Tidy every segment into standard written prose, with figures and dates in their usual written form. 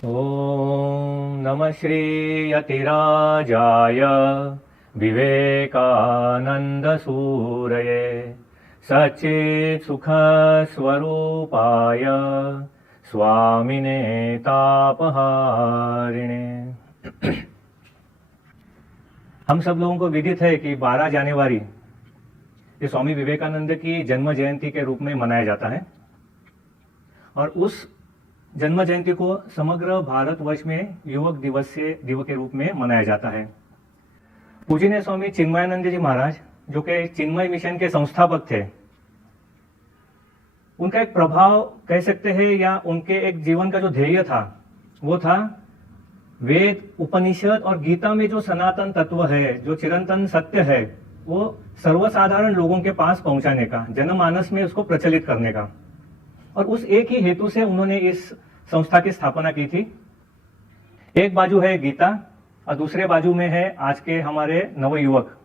ओम नमः श्री यतिराजाय विवेकानंद सूरये सच्चित् सुख स्वरूपाय स्वामिने तापहारिणे। हम सब लोगों को विदित है कि 12 जनवरी ये स्वामी विवेकानंद की जन्म जयंती के रूप में मनाया जाता है और उस जन्म जयंती को समग्र भारतवर्ष में युवक दिवस के रूप में मनाया जाता है। पूजनीय स्वामी चिन्मयानंद जी महाराज जो कि चिन्मय मिशन के संस्थापक थे, उनका एक प्रभाव कह सकते हैं या उनके एक जीवन का जो ध्येय था वो था वेद, उपनिषद और गीता में जो सनातन तत्व है, जो चिरंतन सत्य है, वो सर्वसाधारण लोगों के पास पहुंचाने का, जनमानस में उसको प्रचलित करने का। और उस एक ही हेतु से उन्होंने इस संस्था की स्थापना की थी। एक बाजू है गीता और दूसरे बाजू में है आज के हमारे नवयुवक।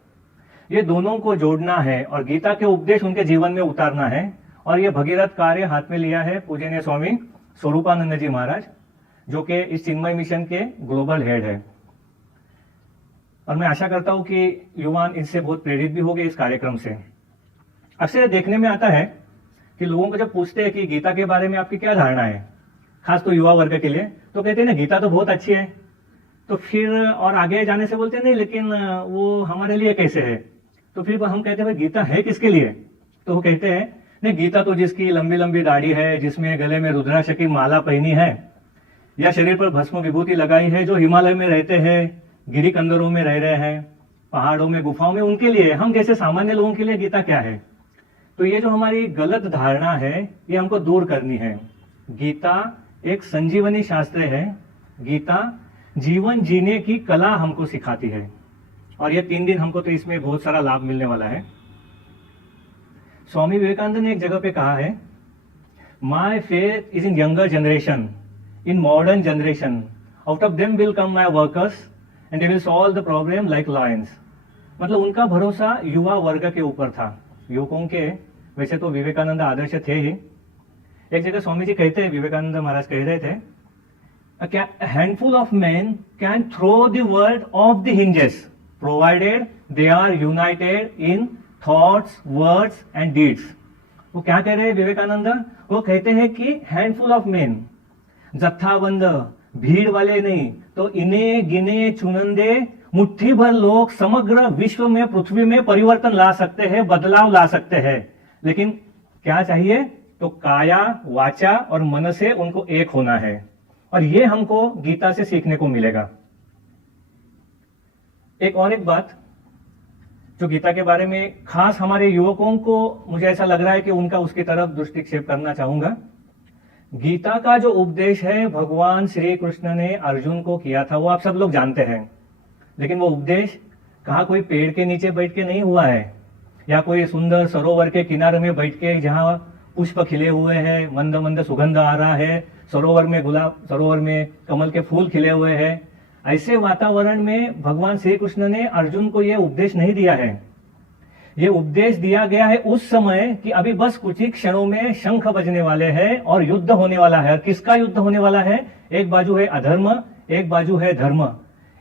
ये दोनों को जोड़ना है और गीता के उपदेश उनके जीवन में उतारना है। और ये भगीरथ कार्य हाथ में लिया है पूजनीय स्वामी स्वरूपानंद जी महाराज जो कि इस चिन्मय मिशन के ग्लोबल हेड है। और मैं आशा करता हूं कि युवा इनसे बहुत प्रेरित भी हो गए इस कार्यक्रम से। अक्सर देखने में आता है कि लोगों को जब पूछते हैं कि गीता के बारे में आपकी क्या धारणा है, खास तो युवा वर्ग के लिए, तो कहते हैं ना गीता तो बहुत अच्छी है। तो फिर और आगे जाने से बोलते हैं नहीं लेकिन वो हमारे लिए कैसे है। तो फिर हम कहते हैं भाई गीता है किसके लिए। तो वो कहते हैं नहीं गीता तो जिसकी लंबी लंबी दाढ़ी है, जिसमें गले में रुद्राक्ष की माला पहनी है या शरीर पर भस्म विभूति लगाई है, जो हिमालय में रहते हैं, गिरी कंदरों में रह रहे हैं, पहाड़ों में, गुफाओं में, उनके लिए, हम जैसे सामान्य लोगों के लिए गीता क्या है। तो ये जो हमारी गलत धारणा है ये हमको दूर करनी है। गीता एक संजीवनी शास्त्र है। गीता जीवन जीने की कला हमको सिखाती है और ये 3 दिन हमको तो इसमें बहुत सारा लाभ मिलने वाला है। स्वामी विवेकानंद ने एक जगह पे कहा है, my faith is in younger generation, in modern generation, out of them will come my workers and they will solve the problem like Lions. मतलब उनका भरोसा युवा वर्ग के ऊपर था। युवकों के वैसे तो विवेकानंद आदर्श थे ही। एक जगह स्वामी जी कहते हैं, विवेकानंद महाराज कह रहे थे, handful of man can throw the world off the hinges provided they are united in thoughts, words and deeds. वो क्या कह रहे हैं विवेकानंद? वो कहते हैं कि हैंडफुल ऑफ मैन, जत्थाबंद भीड़ वाले नहीं, तो इने गिने चुनंदे मुट्ठी भर लोग समग्र विश्व में, पृथ्वी में परिवर्तन ला सकते हैं, बदलाव ला सकते हैं। लेकिन क्या चाहिए? तो काया, वाचा और मन से उनको एक होना है। और ये हमको गीता से सीखने को मिलेगा। एक बात जो गीता के बारे में खास हमारे युवकों को मुझे ऐसा लग रहा है कि उनका उसकी तरफ दृष्टिक्षेप करना चाहूंगा। गीता का जो उपदेश है भगवान श्री कृष्ण ने अर्जुन को किया था वो आप सब लोग जानते हैं। लेकिन वो उपदेश कहाँ कोई पेड़ के नीचे बैठ के नहीं हुआ है या कोई सुंदर सरोवर के किनारे में बैठ के जहाँ पुष्प खिले हुए हैं, मंद मंद सुगंध आ रहा है, सरोवर में कमल के फूल खिले हुए हैं, ऐसे वातावरण में भगवान श्री कृष्ण ने अर्जुन को यह उपदेश नहीं दिया है। ये उपदेश दिया गया है उस समय कि अभी बस कुछ ही क्षणों में शंख बजने वाले हैं और युद्ध होने वाला है। किसका युद्ध होने वाला है? एक बाजू है अधर्म, एक बाजू है धर्म।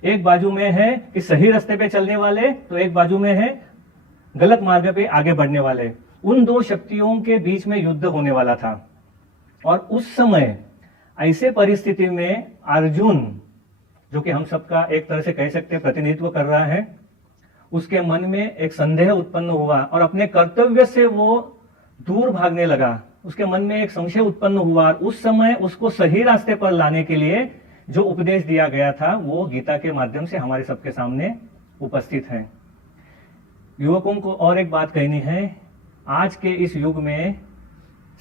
एक बाजू में है कि सही रास्ते पे चलने वाले, तो एक बाजू में है गलत मार्ग पे आगे बढ़ने वाले। उन दो शक्तियों के बीच में युद्ध होने वाला था। और उस समय ऐसे परिस्थिति में अर्जुन, जो कि हम सबका एक तरह से कह सकते हैं प्रतिनिधित्व कर रहा है, उसके मन में एक संदेह उत्पन्न हुआ और अपने कर्तव्य से वो दूर भागने लगा। उसके मन में एक संशय उत्पन्न हुआ और उस समय उसको सही रास्ते पर लाने के लिए जो उपदेश दिया गया था वो गीता के माध्यम से हमारे सबके सामने उपस्थित है। युवकों को और एक बात कहनी है, आज के इस युग में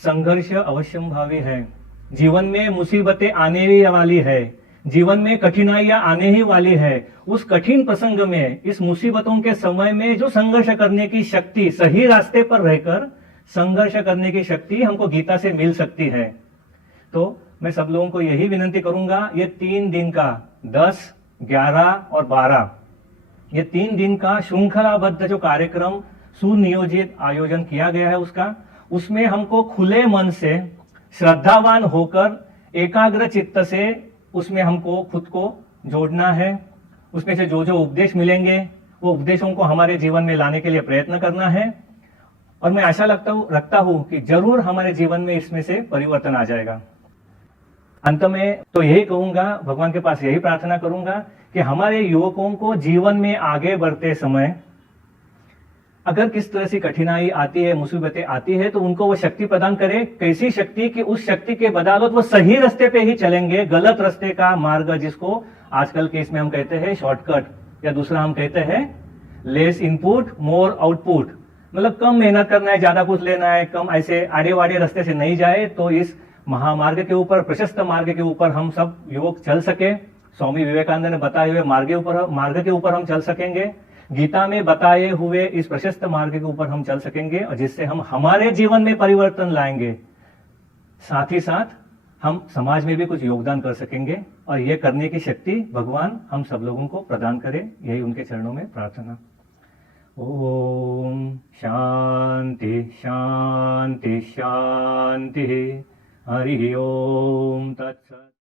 संघर्ष अवश्यंभावी है। जीवन में मुसीबतें आने ही वाली है, जीवन में कठिनाइयां आने ही वाली है। उस कठिन प्रसंग में, इस मुसीबतों के समय में जो संघर्ष करने की शक्ति, सही रास्ते पर रहकर संघर्ष करने की शक्ति हमको गीता से मिल सकती है। तो मैं सब लोगों को यही विनंती करूंगा, ये 3 दिन का 10, 11 और 12 ये 3 दिन का श्रृंखलाबद्ध जो कार्यक्रम सुनियोजित आयोजन किया गया है उसमें हमको खुले मन से, श्रद्धावान होकर, एकाग्र चित्त से उसमें हमको खुद को जोड़ना है। उसमें से जो जो उपदेश मिलेंगे वो उपदेशों को हमारे जीवन में लाने के लिए प्रयत्न करना है। और मैं आशा रखता हूं कि जरूर हमारे जीवन में इसमें से परिवर्तन आ जाएगा। अंत में तो यही कहूंगा, भगवान के पास यही प्रार्थना करूंगा कि हमारे युवकों को जीवन में आगे बढ़ते समय अगर किस तरह से कठिनाई आती है, मुसीबतें आती है, तो उनको वो शक्ति प्रदान करे। कैसी शक्ति कि उस शक्ति के बदौलत वो सही रास्ते पे ही चलेंगे। गलत रास्ते का मार्ग, जिसको आजकल के इसमें हम कहते हैं शॉर्टकट, या दूसरा हम कहते हैं लेस इनपुट मोर आउटपुट, मतलब कम मेहनत करना है, ज्यादा कुछ लेना है, कम ऐसे आड़े वाड़े रास्ते से नहीं जाए, तो इस महामार्ग के ऊपर, प्रशस्त मार्ग के ऊपर हम सब युवक चल सके। स्वामी विवेकानंद ने बताए हुए मार्ग के ऊपर हम चल सकेंगे। गीता में बताए हुए इस प्रशस्त मार्ग के ऊपर हम चल सकेंगे, और जिससे हम हमारे जीवन में परिवर्तन लाएंगे, साथ ही साथ हम समाज में भी कुछ योगदान कर सकेंगे। और ये करने की शक्ति भगवान हम सब लोगों को प्रदान करे, यही उनके चरणों में प्रार्थना। ओम शांति शांति शांति। हरि ओम तत्सत।